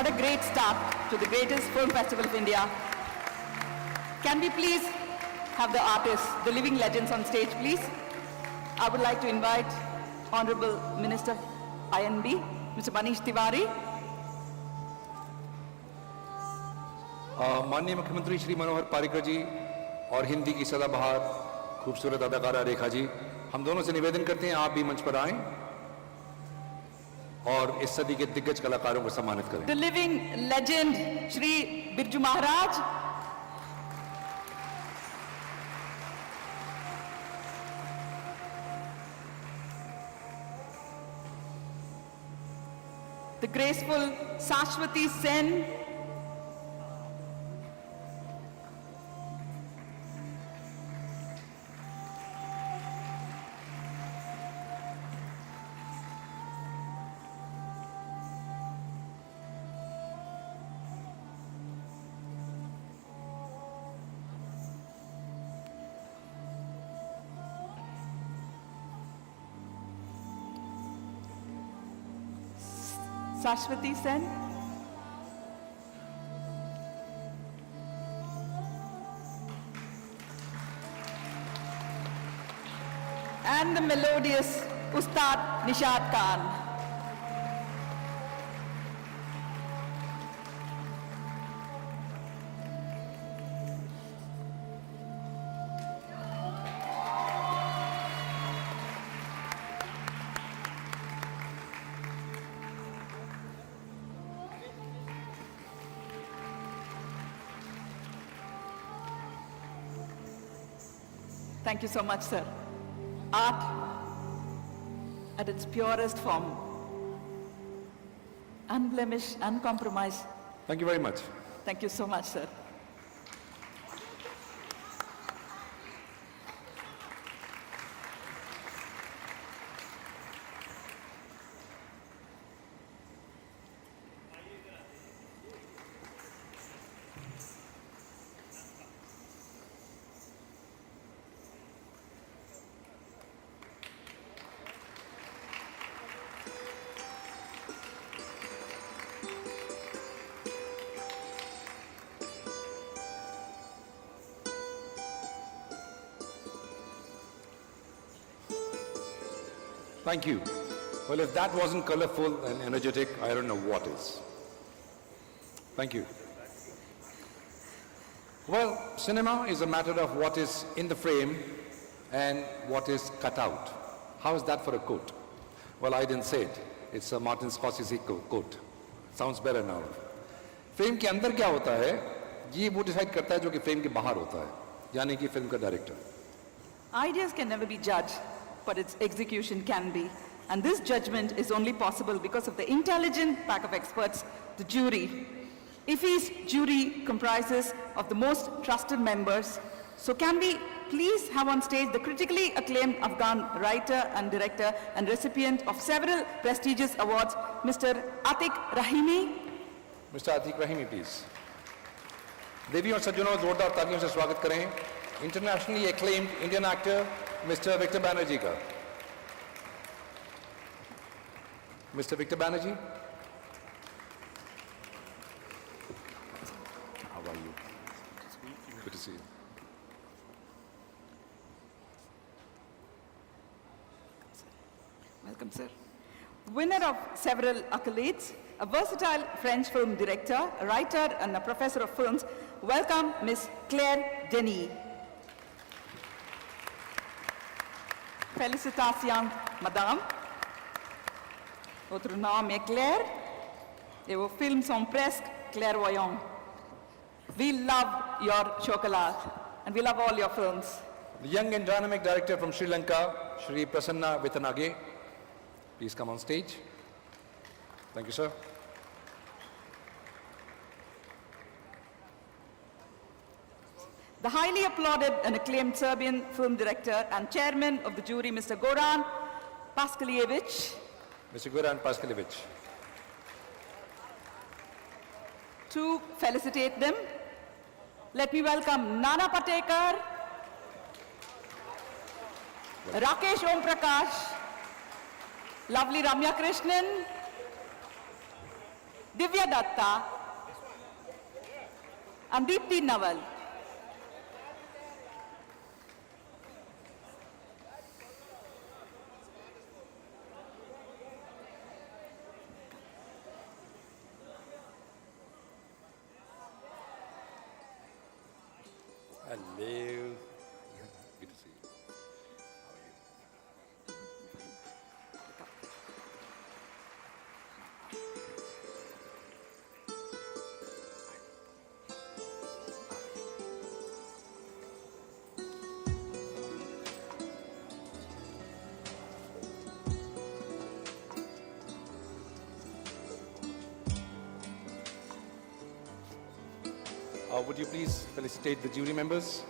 what a great start to the greatest film festival of India. Can we please have the artists, the living legends on stage, please? I would like to invite Honorable Minister INB, Mr. Manish Tiwari. माननीय मुख्यमंत्री श्री मनोहर पारिकर जी और हिंदी की सदाबहार खूबसूरत अदाकारा रेखा जी, हम दोनों से निवेदन करते हैं आप भी मंच पर आएं और इस सदी के दिग्गज कलाकारों को सम्मानित करें। The living legend Shri Birju Maharaj. The graceful Sashwati Sen. Sashwati Sen. And the melodious Ustad Nishad Khan. Thank you so much, sir. Art at its purest form, unblemished, uncompromised. Thank you very much. Thank you so much, sir. Thank you. Well, if that wasn't colorful and energetic, I don't know what is. Thank you. Well, cinema is a matter of what is in the frame and what is cut out. How is that for a quote? Well, I didn't say it. It's a Martin Scorsese quote. Sounds better now. Frame के अंदर क्या होता है, ये वो decide करता है जो कि frame के बाहर होता है, यानी कि film का director. Ideas can never be judged, but its execution can be. And this judgment is only possible because of the intelligent pack of experts, the jury. IFFI's jury comprises of the most trusted members. So can we please have on stage the critically acclaimed Afghan writer and director and recipient of several prestigious awards, Mr. Atiq Rahimi. Mr. Atiq Rahimi, please. देवी और सज्जनों, जोरदार तालियों से स्वागत करें internationally acclaimed Indian actor, Mr. Victor Banerjee ka. Mr. Victor Banerjee. How are you? Good to see you. Welcome, sir. Winner of several accolades, a versatile French film director, a writer, and a professor of films, welcome Miss Claire Denis. Félicitations, madame. Votre nom est Claire et vos films sont presque clairvoyants. We love your chocolat and we love all your films. The young and dynamic director from Sri Lanka, Shri Prasanna Vittanage. Please come on stage. Thank you, sir. The highly applauded and acclaimed Serbian film director and chairman of the jury, Mr. Goran Paskaljevic. Mr. Goran Paskaljevic. To felicitate them, let me welcome Nana Patekar, Rakesh Om Prakash, lovely Ramya Krishnan, Divya Datta, and Deepthi Naval. Hello. Good to see you. Would you please felicitate the jury members?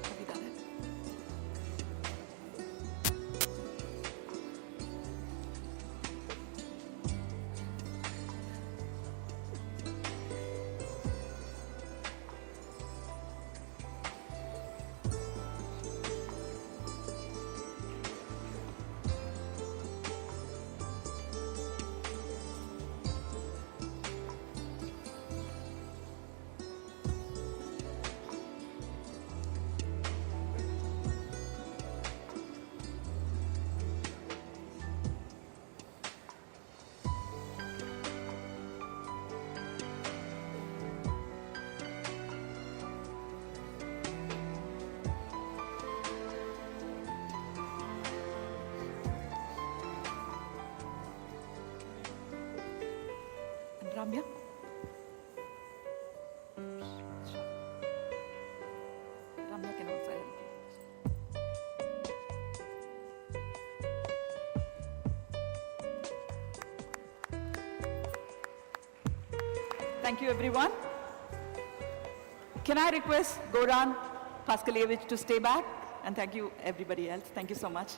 Have you done it? And Ramya? Sure. Ramya can also help. Thank you, everyone. Can I request Goran Paskalevich to stay back? And thank you, everybody else. Thank you so much.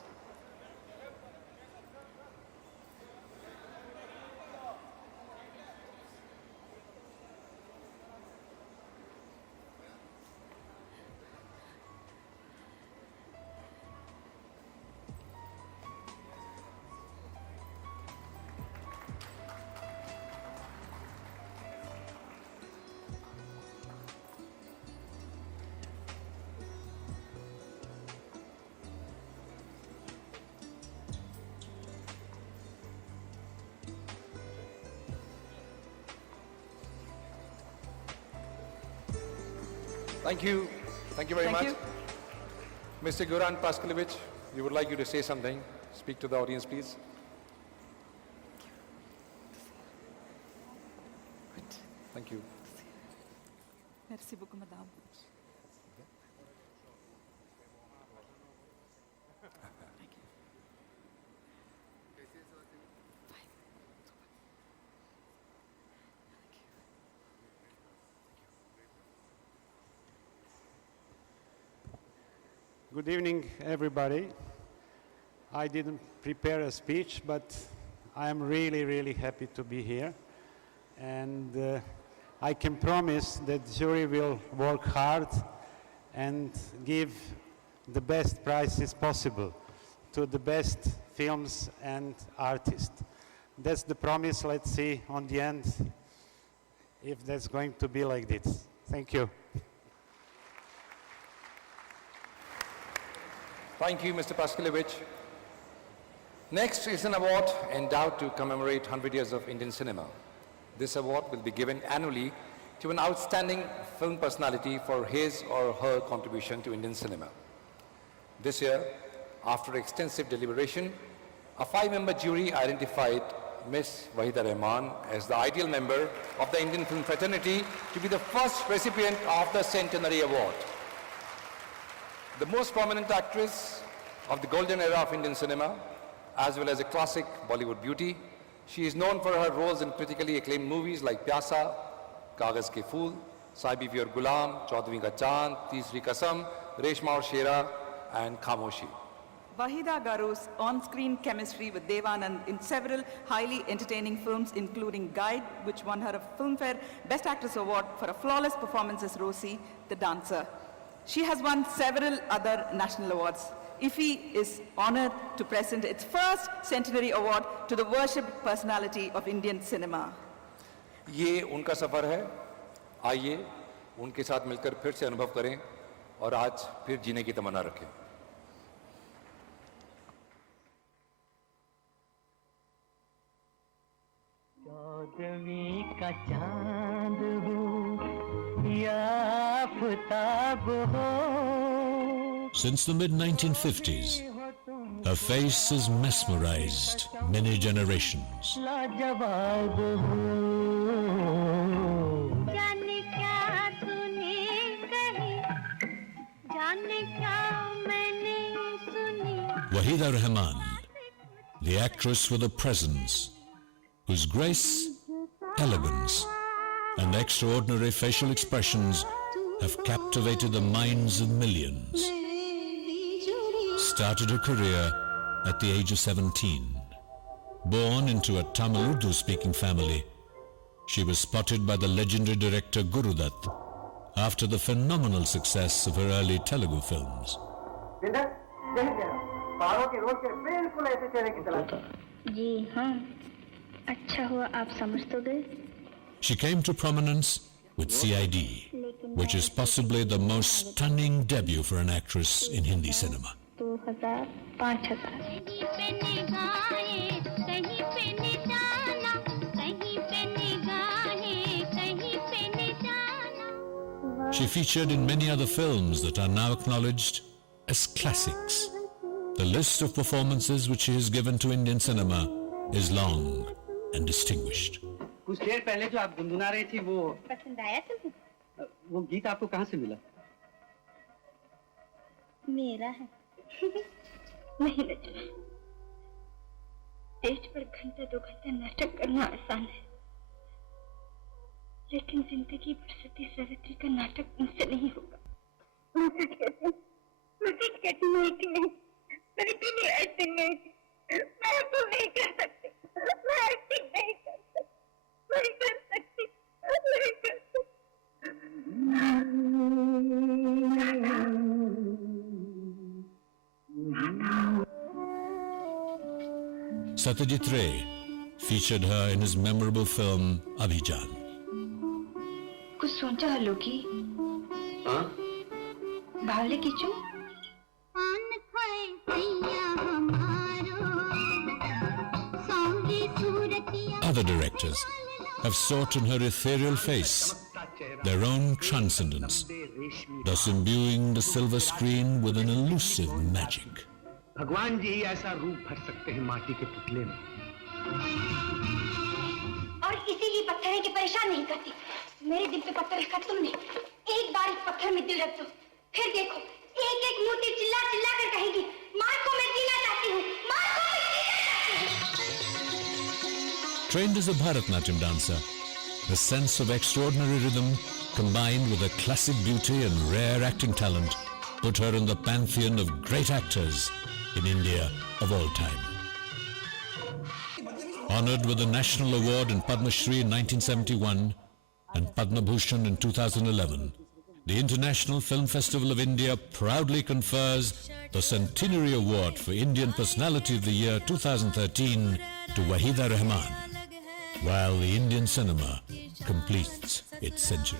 Thank you. Thank you very Thank much. Mr. Goran Paskalevich, we would like you to say something. Speak to the audience, please. Thank you. Merci beaucoup, madame. Good evening, everybody. I didn't prepare a speech, but I'm really, really happy to be here. And I can promise that the jury will work hard and give the best prizes possible to the best films and artists. That's the promise. Let's see on the end if that's going to be like this. Thank you. Thank you, Mr. Paskalevich. Next is an award endowed to commemorate 100 years of Indian cinema. This award will be given annually to an outstanding film personality for his or her contribution to Indian cinema. This year, after extensive deliberation, a 5-member jury identified Ms. Wahida Rahman as the ideal member of the Indian film fraternity to be the first recipient of the Centenary Award. The most prominent actress of the golden era of Indian cinema, as well as a classic Bollywood beauty, She is known for her roles in critically acclaimed movies like Pyasa, Kagaz Ke Phool, Saahibi Aur Gulam, Chaudhwi Ka Chand, Teesri Kasam, Reshma Aur Shera, and Khamoshi. Wahida Garu's on-screen chemistry with Devanand in several highly entertaining films, including Guide, which won her a Filmfare Best Actress Award for a flawless performance as Rosie, the dancer. She has won several other national awards. IFFI is honored to present its first centenary award to the worshipped personality of Indian cinema. ये उनका सफर है, आइए उनके साथ मिलकर फिर से अनुभव करें और आज फिर जीने की तमन्ना रखें। चौदहवीं का चांद हो या आफताब हो। Since the mid-1950s, her face has mesmerized many generations. लाजवाब हो। जाने क्या तूने कही, जाने क्या मैंने सुनी। Wahida Rahman, the actress with a presence, whose grace, elegance, and extraordinary facial expressions have captivated the minds of millions, started her career at the age of 17. Born into a Tamil Urdu-speaking family, she was spotted by the legendary director Guru Dutt after the phenomenal success of her early Telugu films. जी हाँ, अच्छा हुआ आप समझ तो गए। She came to prominence with CID, which is possibly the most stunning debut for an actress in Hindi cinema. 2000, 5000। She featured in many other films that are now acknowledged as classics. The list of performances which she has given to Indian cinema is long and distinguished. कुछ देर पहले जो आप गुनगुना रही थी वो पसंद आया तुम्हें? वो गीत आपको कहाँ से मिला? मेरा है। नहीं लगा। स्टेज पर घंटा 2 घंटा नाटक करना आसान है, लेकिन जिंदगी भर सती सावित्री का नाटक मुझसे नहीं होगा। मुझे कहती नहीं कि नहीं, मेरी भी एक्टिंग नहीं थी। मैं अब नहीं कर सकती, मैं एक्टिंग नहीं कर सकती, नहीं कर सकती, नहीं कर सकती। Satyajit Ray featured her in his memorable film Abhijan. कुछ सोचा हलो की? हाँ? भावले Kishu? Other directors have sought in her ethereal face their own transcendence, thus imbuing the silver screen with an elusive magic. भगवान जी ही ऐसा रूप भर सकते हैं माटी के पुतले में। और इसीलिए पत्थर है कि परेशान नहीं करती। मेरे दिल पे पत्थर रखा तुमने, एक बार इस पत्थर में दिल रख दो, फिर देखो एक एक मूर्ति चिल्ला चिल्ला कर कहेगी, माँ को मैं जीना चाहती हूँ, माँ को मैं जीना चाहती हूँ। Trained as a Bharatnatyam dancer, the sense of extraordinary rhythm combined with a classic beauty and rare acting talent put her in the pantheon of great actors in India of all time. Honored with a National Award in Padma Shri in 1971 and Padma Bhushan in 2011, the International Film Festival of India proudly confers the Centenary Award for Indian Personality of the Year 2013 to Wahida Rahman, while the Indian cinema completes its century.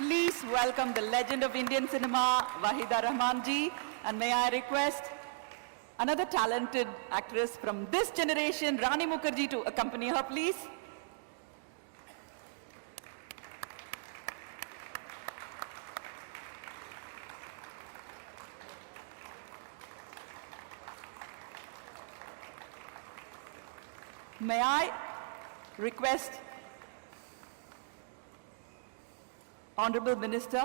Please welcome the legend of Indian cinema, Wahida Rahman ji. And may I request another talented actress from this generation, Rani Mukherjee, to accompany her, please. May I request Honorable Minister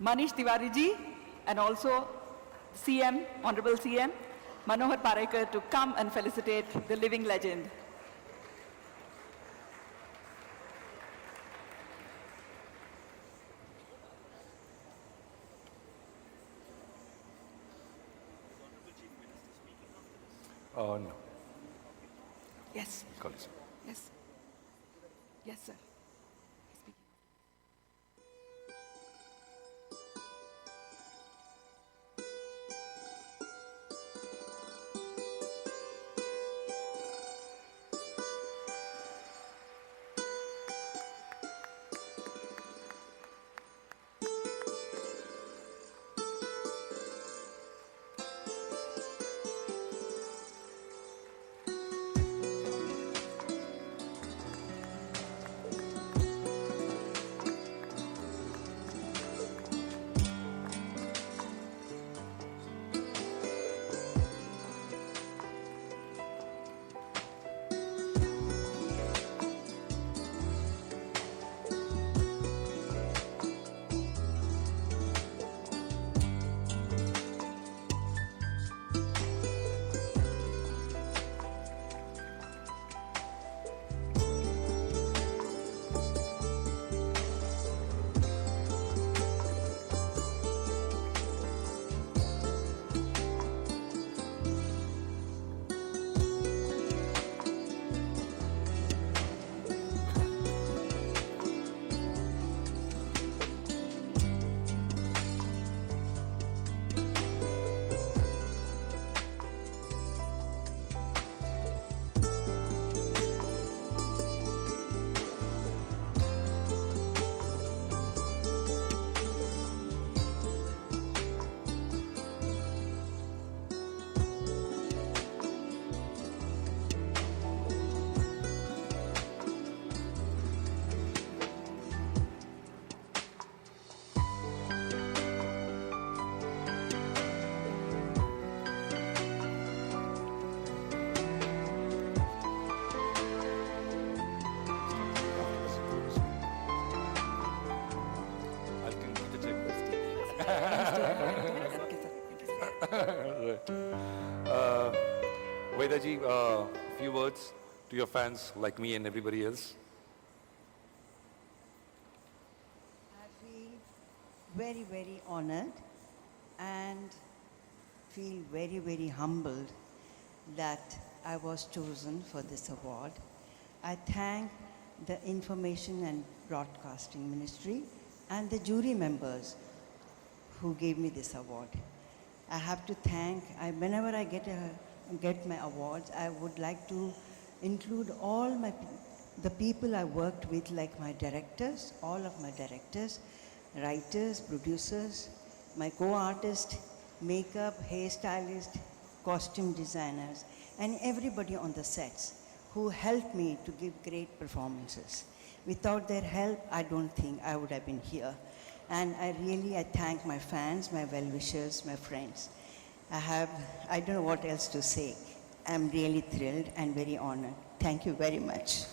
Manish Tiwari ji and also CM, Honorable CM Manohar Parrikar to come and felicitate the living legend. Oh, no. Yes, Colleagues. yes. Yes, sir. Vedaji, few words to your fans like me and everybody else. I feel very, very honored and feel very, very humbled that I was chosen for this award. I thank the Information and Broadcasting Ministry and the jury members who gave me this award. I have to thank, whenever I get my awards, I would like to include all the people I worked with, like my directors, all of my directors, writers, producers, my co-artist, makeup, hairstylist, costume designers, and everybody on the sets who helped me to give great performances. Without their help, I don't think I would have been here. And I thank my fans, my well-wishers, my friends. I don't know what else to say. I'm really thrilled and very honored. Thank you very much.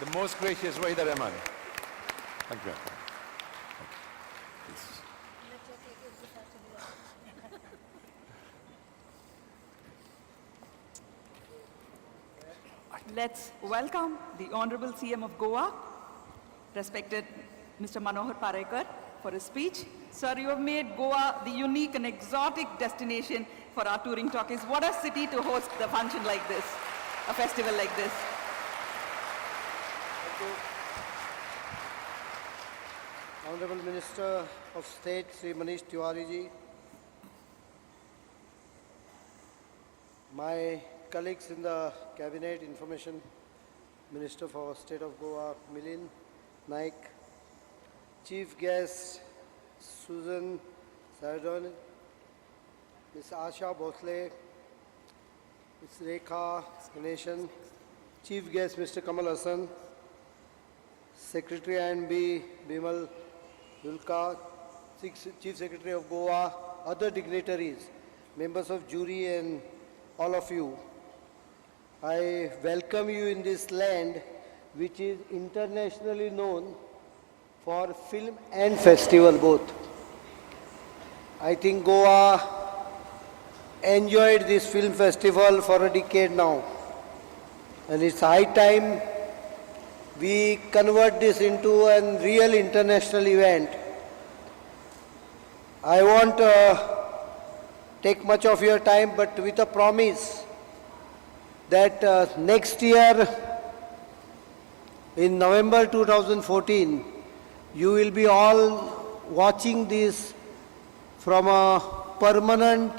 The most gracious Wahida Rahman. Thank you. Please. Let's welcome the Honorable CM of Goa, respected Mr. Manohar Parrikar, for his speech. Sir, you have made Goa the unique and exotic destination for our touring talkies. What a city to host a function like this, a festival like this. Thank you. Honorable Minister of State, Sri Manish Tiwari ji, my colleagues in the Cabinet, Information Minister for State of Goa, Milind Naik, chief guest Susan Sarandon, Ms. Asha Bhosle, Ms. Rekha Ganeshan, chief guest Mr. Kamal Hassan, Secretary INB Bimal Dulka, Chief Secretary of Goa, other dignitaries, members of jury and all of you. I welcome you in this land which is internationally known for film and festival both. I think Goa enjoyed this film festival for a decade now, and it's high time we convert this into a real international event. I won't take much of your time, but with a promise that next year in November 2014, you will be all watching this from a permanent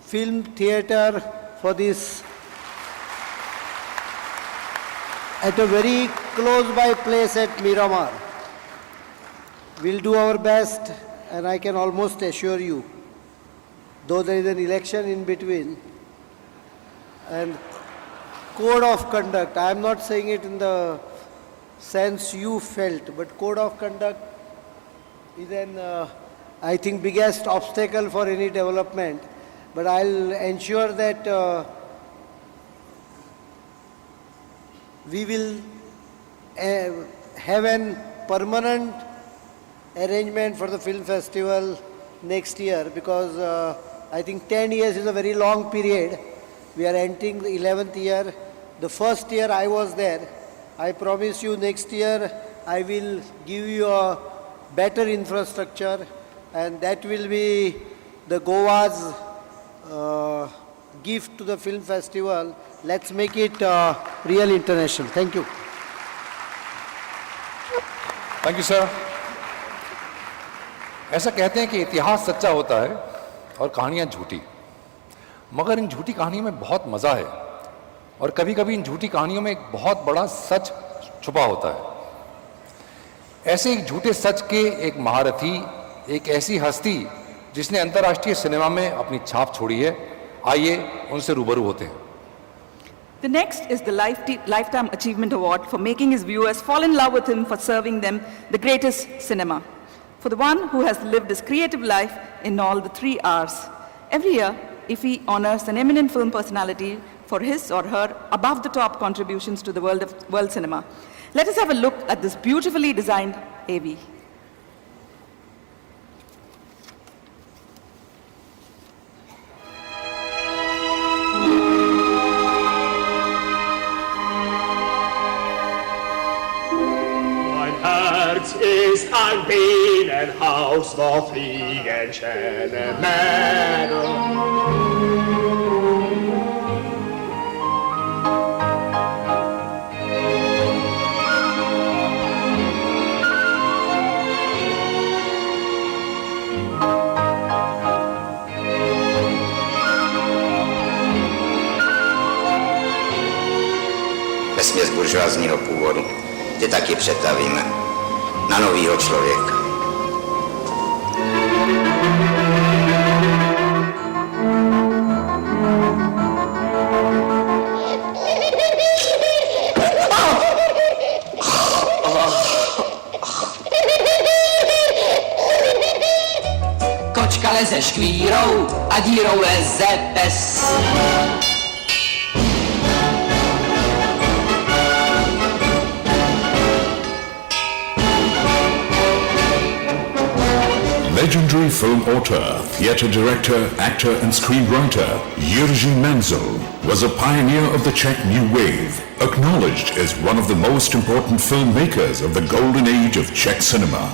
film theater for this at a very close by place at Miramar. We'll do our best, and I can almost assure you, though there is an election in between, and code of conduct, I am not saying it in the sense you felt, but code of conduct is an, I think, biggest obstacle for any development. But I'll ensure that we will have a permanent arrangement for the film festival next year, because I think 10 years is a very long period. We are entering the 11th year. The first year I was there. I promise you next year I will give you a better infrastructure, and that will be the Goa's gift to the film festival. Let's make it real international. Thank you. Thank you, sir. ऐसा कहते हैं कि इतिहास सच्चा होता है और कहानियां झूठी, मगर इन झूठी कहानियों में बहुत मजा है, और कभी-कभी इन झूठी कहानियों में एक बहुत बड़ा सच छुपा होता है। ऐसे एक झूठे सच के एक महारथी, एक ऐसी हस्ती जिसने अंतर्राष्ट्रीय सिनेमा में अपनी छाप छोड़ी है, आइए उनसे रूबरू होते हैं। The next is the Lifetime Achievement Award for making his viewers fall in love with him, for serving them the greatest cinema. For the one who has lived his creative life in all the 3 R's. Every year, IFFI honors an eminent film personality for his or her above-the-top contributions to the world cinema. Let us have a look at this beautifully designed AV. Ist ein Bienenhaus, wo fliegen schöne Männer. Vesměs buržoázního původu, ty taky přetavíme na novýho člověka. Kočka leze škvírou a dírou leze pes. Legendary film author, theatre director, actor and screenwriter Jiří Menzel was a pioneer of the Czech New Wave, acknowledged as one of the most important filmmakers of the golden age of Czech cinema.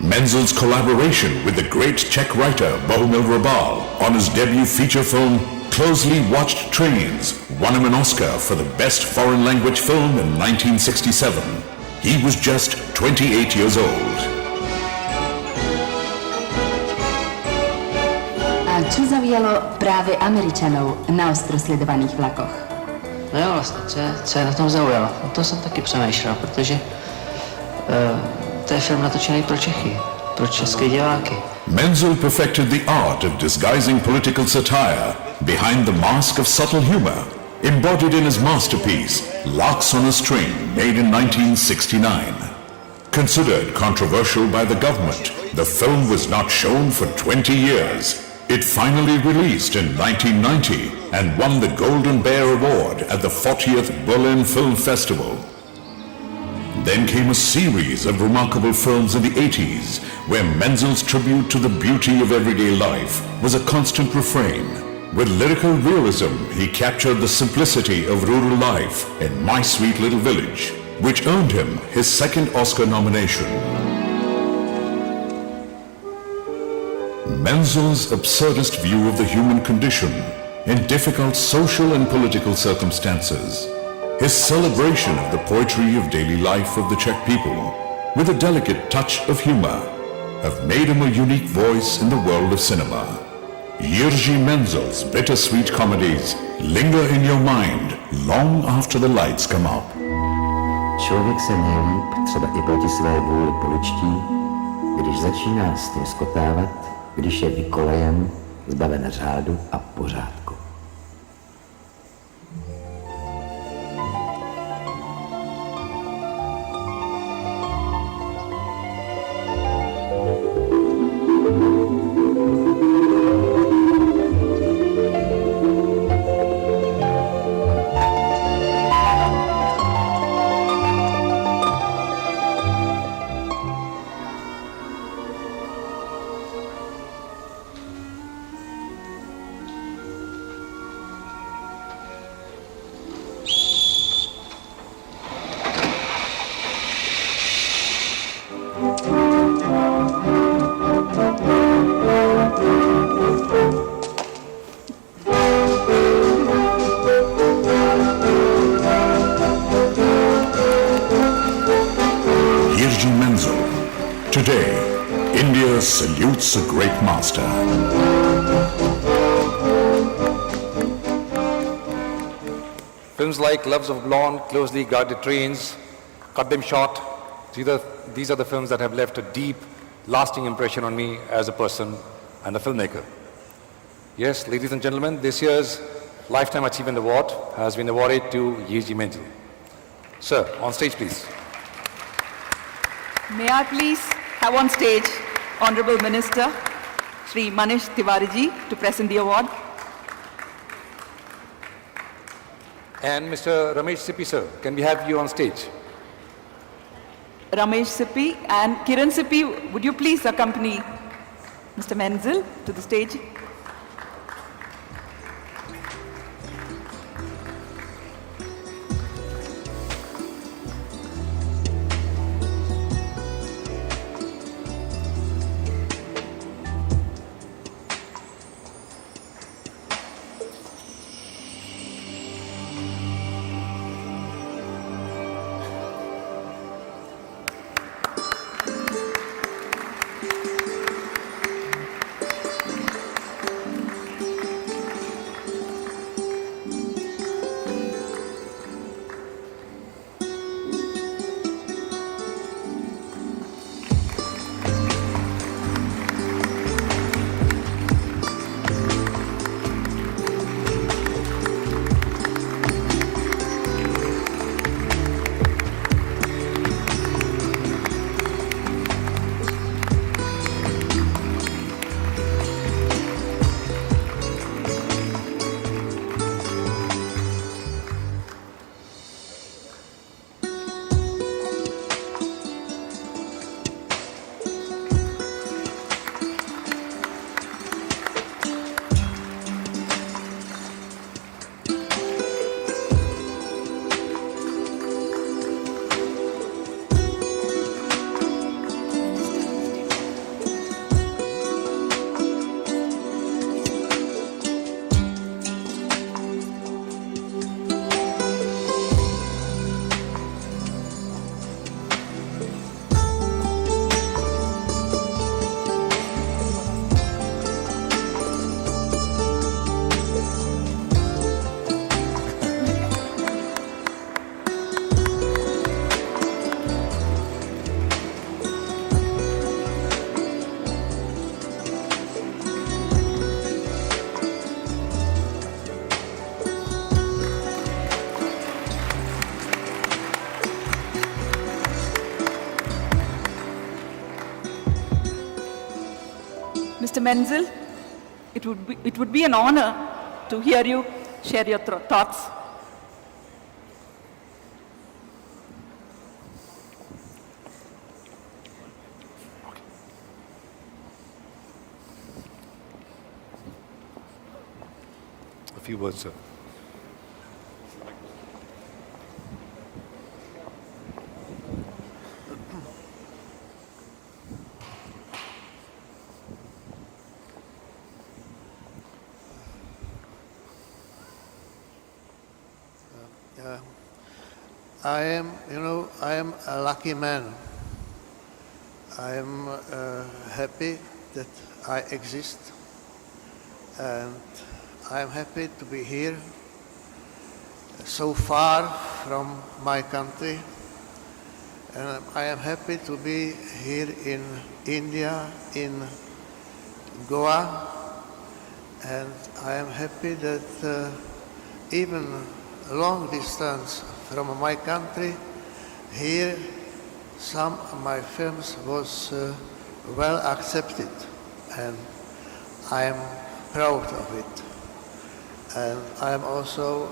Menzel's collaboration with the great Czech writer Bohumil Hrabal on his debut feature film Closely Watched Trains won him an Oscar for the best foreign language film in 1967. He was just 28 years old. A čo zaujalo právě Američanů na ostro sledovaných vlakoch? No jo, vlastně, co je na tom zaujalo? O tom jsem taky přemýšlel, protože To je film natočený pro Čechy, pro české diváky. Menzel perfected the art of disguising political satire behind the mask of subtle humor, embodied in his masterpiece, Larks on a String, made in 1969. Considered controversial by the government, the film was not shown for 20 years. It finally released in 1990 and won the Golden Bear Award at the 40th Berlin Film Festival. Then came a series of remarkable films in the 80s, where Menzel's tribute to the beauty of everyday life was a constant refrain. With lyrical realism, he captured the simplicity of rural life in My Sweet Little Village, which earned him his second Oscar nomination. Menzel's absurdist view of the human condition in difficult social and political circumstances, his celebration of the poetry of daily life of the Czech people, with a delicate touch of humor, have made him a unique voice in the world of cinema. Jiří Menzel's bittersweet comedies linger in your mind long after the lights come up. Člověk se nejlíp třeba i proti své vůli poličtí, když začíná ztroskotávat, když je vykolejen, zbaven řádu a pořádku. Today, India salutes a great master. Films like Loves of Blonde, Closely Guarded Trains, Cut Them Short, these are the films that have left a deep, lasting impression on me as a person and a filmmaker. Yes, ladies and gentlemen, this year's Lifetime Achievement Award has been awarded to Jiří Menzel. Sir, on stage please. May I please have on stage Honorable Minister Shri Manish Tiwari to present the award. And Mr. Ramesh Sippy, sir, can we have you on stage? Ramesh Sippy and Kiran Sippy, would you please accompany Mr. Menzel to the stage? Mr. Menzel, it would be an honor to hear you share your thoughts. A few words, sir. I am a lucky man. I am happy that I exist, and I am happy to be here, so far from my country, and I am happy to be here in India, in Goa, and I am happy that even long distance from my country, here some of my films was well accepted, and I am proud of it. And I am also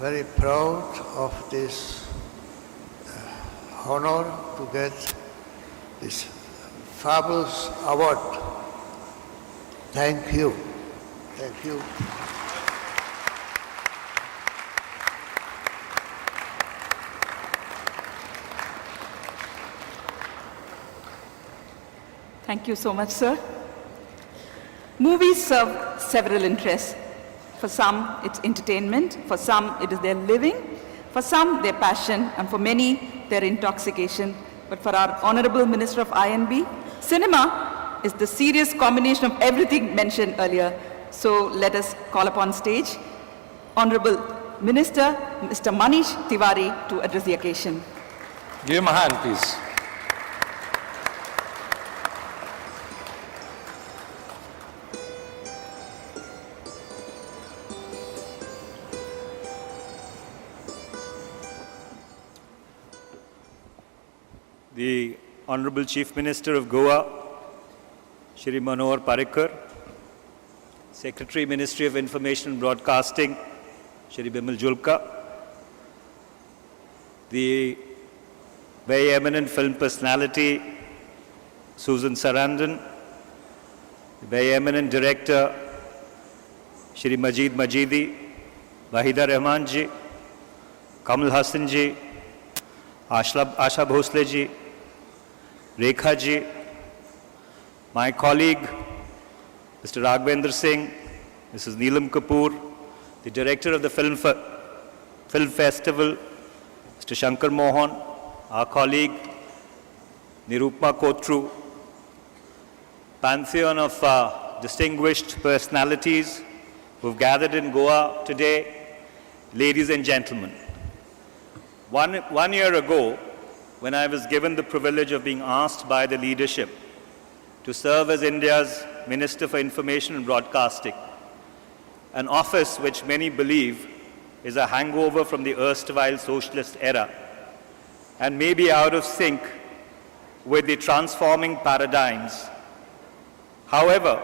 very proud of this honor to get this fabulous award. Thank you. Thank you. Thank you so much, sir. Movies serve several interests. For some, it's entertainment. For some, it is their living. For some, their passion. And for many, their intoxication. But for our Honorable Minister of INB, cinema is the serious combination of everything mentioned earlier. So let us call upon stage Honorable Minister, Mr. Manish Tiwari, to address the occasion. Give him a hand, please. The Honorable Chief Minister of Goa, Shri Manohar Parrikar, Secretary, Ministry of Information and Broadcasting, Shri Bimal Julka, the very eminent film personality, Susan Sarandon, the very eminent director, Shri Majid Majidi, Wahida Rahman ji, Kamal Hassan ji, Asha Bhosle ji, Rekha ji, my colleague, Mr. Raghvendra Singh, Mrs. Neelam Kapoor, the director of the Film Festival, Mr. Shankar Mohan, our colleague, Nirupma Kotru, pantheon of distinguished personalities who've gathered in Goa today, ladies and gentlemen. One year ago, when I was given the privilege of being asked by the leadership to serve as India's Minister for Information and Broadcasting, an office which many believe is a hangover from the erstwhile socialist era and may be out of sync with the transforming paradigms. However,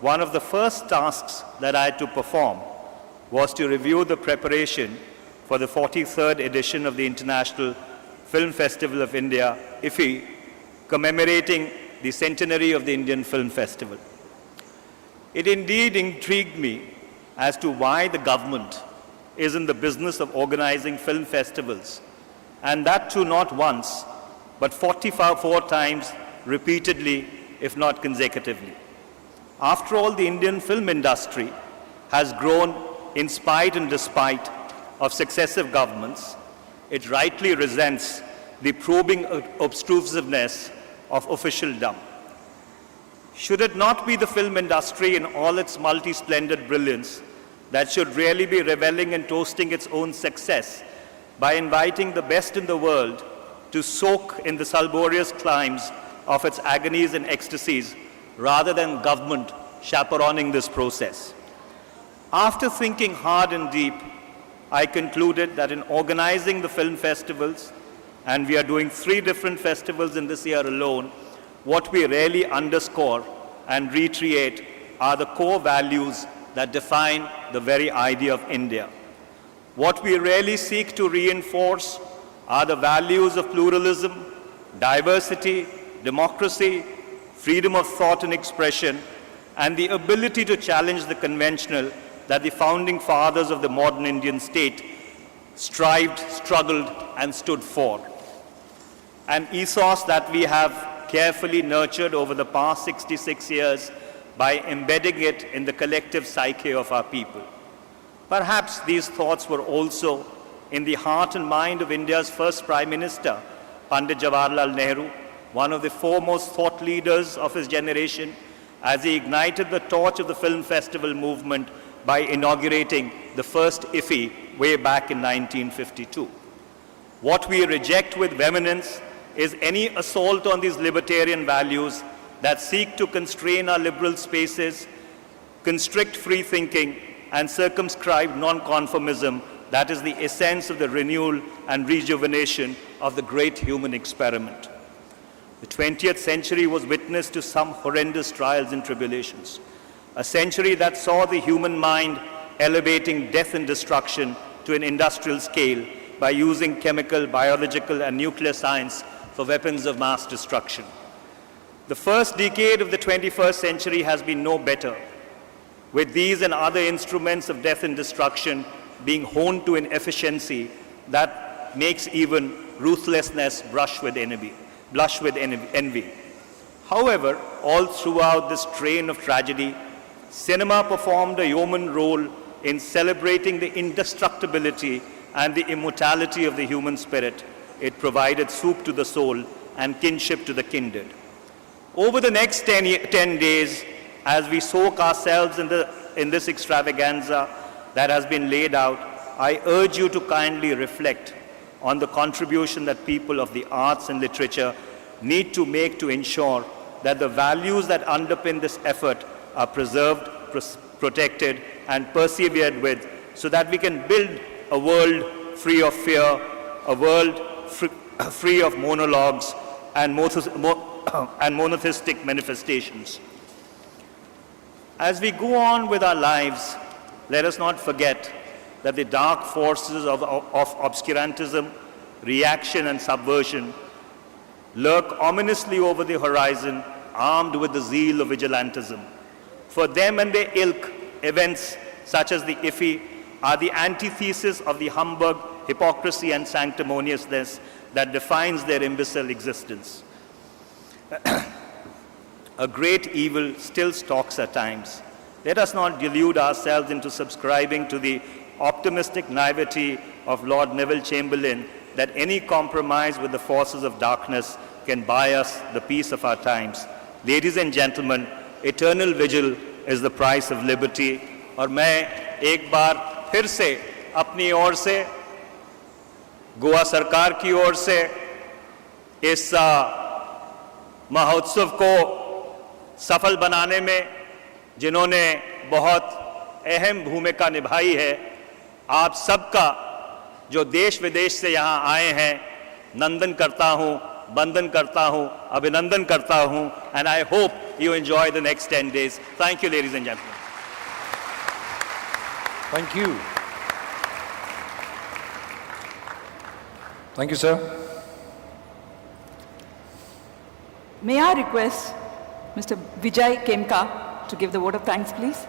one of the first tasks that I had to perform was to review the preparation for the 43rd edition of the International Film Festival of India, IFFI, commemorating the centenary of the Indian Film Festival. It indeed intrigued me as to why the government is in the business of organizing film festivals, and that too not once, but 44 times repeatedly, if not consecutively. After all, the Indian film industry has grown in spite and despite of successive governments. It rightly resents the probing obtrusiveness of officialdom. Should it not be the film industry in all its multi-splendid brilliance that should really be reveling and toasting its own success by inviting the best in the world to soak in the sulphurous climes of its agonies and ecstasies rather than government chaperoning this process? After thinking hard and deep, I concluded that in organizing the film festivals, and we are doing 3 different festivals in this year alone, what we really underscore and recreate are the core values that define the very idea of India. What we really seek to reinforce are the values of pluralism, diversity, democracy, freedom of thought and expression, and the ability to challenge the conventional that the founding fathers of the modern Indian state strived, struggled, and stood for. An ethos that we have carefully nurtured over the past 66 years by embedding it in the collective psyche of our people. Perhaps these thoughts were also in the heart and mind of India's first Prime Minister, Pandit Jawaharlal Nehru, one of the foremost thought leaders of his generation, as he ignited the torch of the film festival movement by inaugurating the first IFFI way back in 1952. What we reject with vehemence is any assault on these libertarian values that seek to constrain our liberal spaces, constrict free thinking, and circumscribe non-conformism that is the essence of the renewal and rejuvenation of the great human experiment. The 20th century was witness to some horrendous trials and tribulations. A century that saw the human mind elevating death and destruction to an industrial scale by using chemical, biological, and nuclear science for weapons of mass destruction. The first decade of the 21st century has been no better, with these and other instruments of death and destruction being honed to an efficiency that makes even ruthlessness blush with envy. However, all throughout this train of tragedy, cinema performed a yeoman role in celebrating the indestructibility and the immortality of the human spirit. It provided soup to the soul and kinship to the kindred. Over the next 10 days, as we soak ourselves in this extravaganza that has been laid out, I urge you to kindly reflect on the contribution that people of the arts and literature need to make to ensure that the values that underpin this effort are preserved, protected, and persevered with, so that we can build a world free of fear, a world free of monologues and monotheistic manifestations. As we go on with our lives, let us not forget that the dark forces of obscurantism, reaction, and subversion lurk ominously over the horizon, armed with the zeal of vigilantism. For them and their ilk, events such as the IFFI are the antithesis of the humbug, hypocrisy, and sanctimoniousness that defines their imbecile existence. A great evil still stalks at times. Let us not delude ourselves into subscribing to the optimistic naivety of Lord Neville Chamberlain that any compromise with the forces of darkness can buy us the peace of our times. Ladies and gentlemen, eternal vigil is the price of liberty. और मैं एक बार फिर से अपनी ओर से, गोवा सरकार की ओर से इस महोत्सव को सफल बनाने में जिन्होंने बहुत अहम भूमिका निभाई है, आप सबका जो देश विदेश से यहाँ आए हैं, नंदन करता हूँ, बंदन करता हूँ, अभिनंदन करता हूँ, and I hope you enjoy the next 10 days. Thank you, ladies and gentlemen. Thank you. Thank you, sir. May I request Mr. Vijay Khemka to give the vote of thanks, please?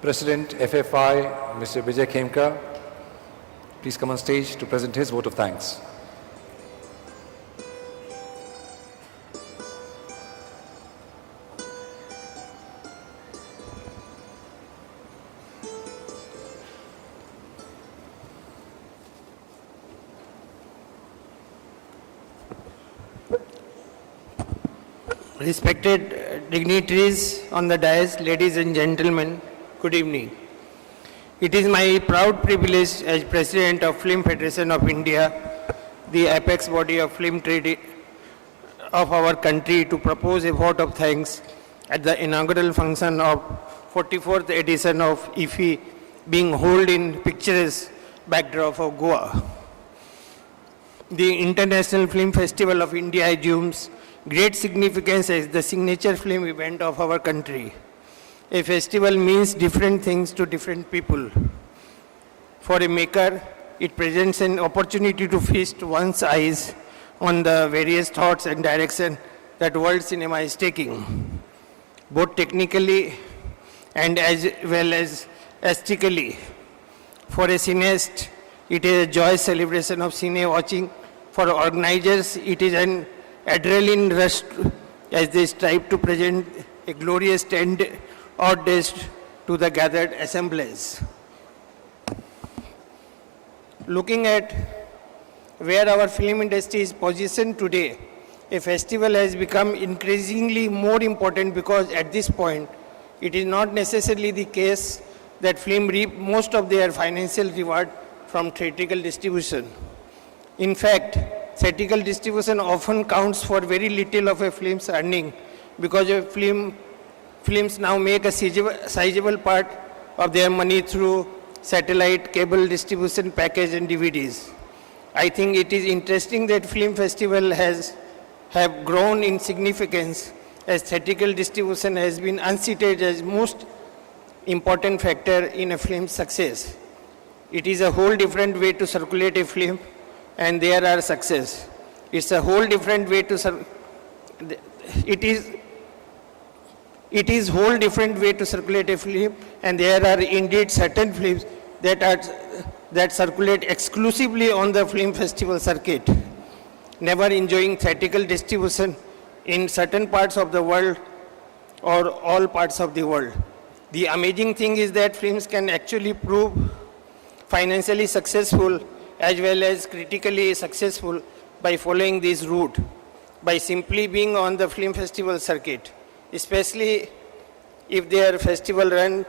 President FFI, Mr. Vijay Khemka, please come on stage to present his vote of thanks. Respected dignitaries on the dais, ladies and gentlemen, good evening. It is my proud privilege as President of Film Federation of India, the apex body of film trade of our country, to propose a vote of thanks at the inaugural function of 44th edition of IFFI being held in picturesque backdrop of Goa. The International Film Festival of India assumes great significance as the signature film event of our country. A festival means different things to different people. For a maker, it presents an opportunity to feast one's eyes on the various thoughts and direction that world cinema is taking, both technically and as well as aesthetically. For a cineast, it is a joyous celebration of cine watching. For organizers, it is an adrenaline rush as they strive to present a glorious 10-odd days to the gathered assemblies. Looking at where our film industry is positioned today, a festival has become increasingly more important because at this point, it is not necessarily the case that film reap most of their financial reward from theatrical distribution. In fact, theatrical distribution often counts for very little of a film's earning because films now make a sizable part of their money through satellite, cable distribution package and DVDs. I think it is interesting that film festival have grown in significance as theatrical distribution has been unseated as most important factor in a film's success. It is a whole different way to circulate a film and there are success. It's a whole different way to it is whole different way to circulate a film and there are indeed certain films that circulate exclusively on the film festival circuit, never enjoying theatrical distribution in certain parts of the world or all parts of the world. The amazing thing is that films can actually prove financially successful as well as critically successful by following this route, by simply being on the film festival circuit, especially if their festival run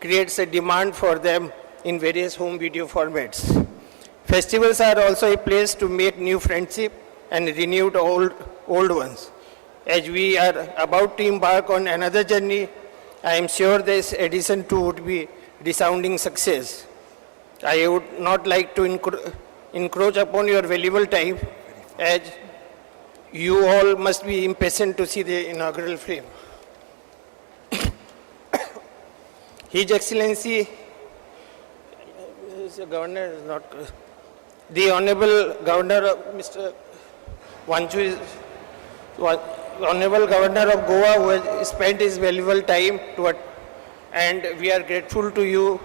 creates a demand for them in various home video formats. Festivals are also a place to make new friendship and renew the old ones. As we are about to embark on another journey, I am sure this edition too would be resounding success. I would not like to encroach upon your valuable time as you all must be impatient to see the inaugural film. His Excellency, the Governor is not, the Honorable Governor, Mr. Vanchu, Honorable Governor of Goa, who has spent his valuable time to it, and we are grateful to you,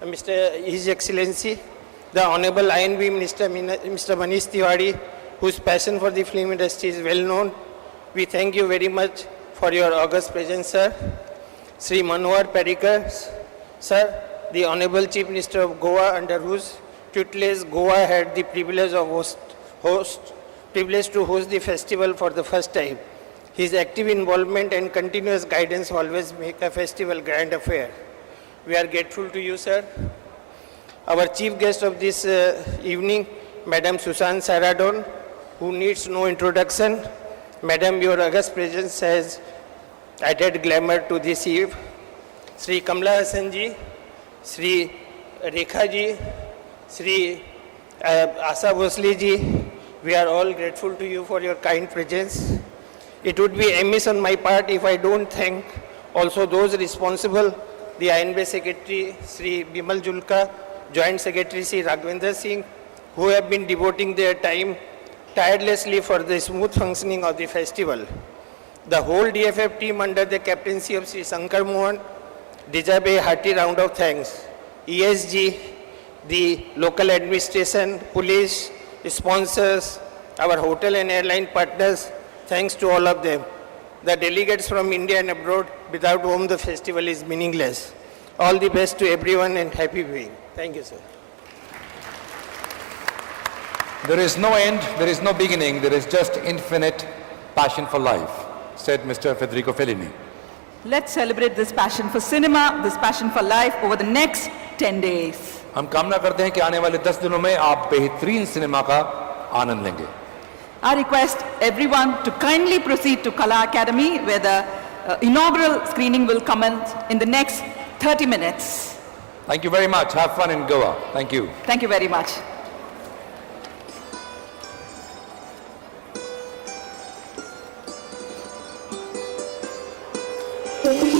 His Excellency, the Honorable INB Minister, Mr. Manish Tiwari, whose passion for the film industry is well known. We thank you very much for your august presence, sir. Sri Manohar Parrikar, sir, the Honorable Chief Minister of Goa, under whose tutelage Goa had the privilege of to host the festival for the first time. His active involvement and continuous guidance always make a festival grand affair. We are grateful to you, sir. Our chief guest of this evening, Madam Susan Saradon, who needs no introduction. Madam, your august presence has added glamour to this eve. Sri Kamala Hassan ji, Sri Rekha ji, Sri Asa Bhosle ji, we are all grateful to you for your kind presence. It would be amiss on my part if I don't thank also those responsible, the INB Secretary, Sri Bimal Julka, Joint Secretary, Sri Raghvendra Singh, who have been devoting their time tirelessly for the smooth functioning of the festival. The whole DFF team under the captaincy of Sri Shankar Mohan deserve a hearty round of thanks. ESG, the local administration, police, sponsors, our hotel and airline partners, thanks to all of them. The delegates from India and abroad, without whom the festival is meaningless. All the best to everyone and happy viewing. Thank you, sir. There is no end, there is no beginning, there is just infinite passion for life, said Mr. Federico Fellini. Let's celebrate this passion for cinema, this passion for life over the next 10 days. हम कामना करते हैं कि आने वाले 10 दिनों में आप बेहतरीन सिनेमा का आनंद लेंगे. I request everyone to kindly proceed to Kala Academy, where the inaugural screening will commence in the next 30 minutes. Thank you very much. Have fun in Goa. Thank you. Thank you very much. Thank you.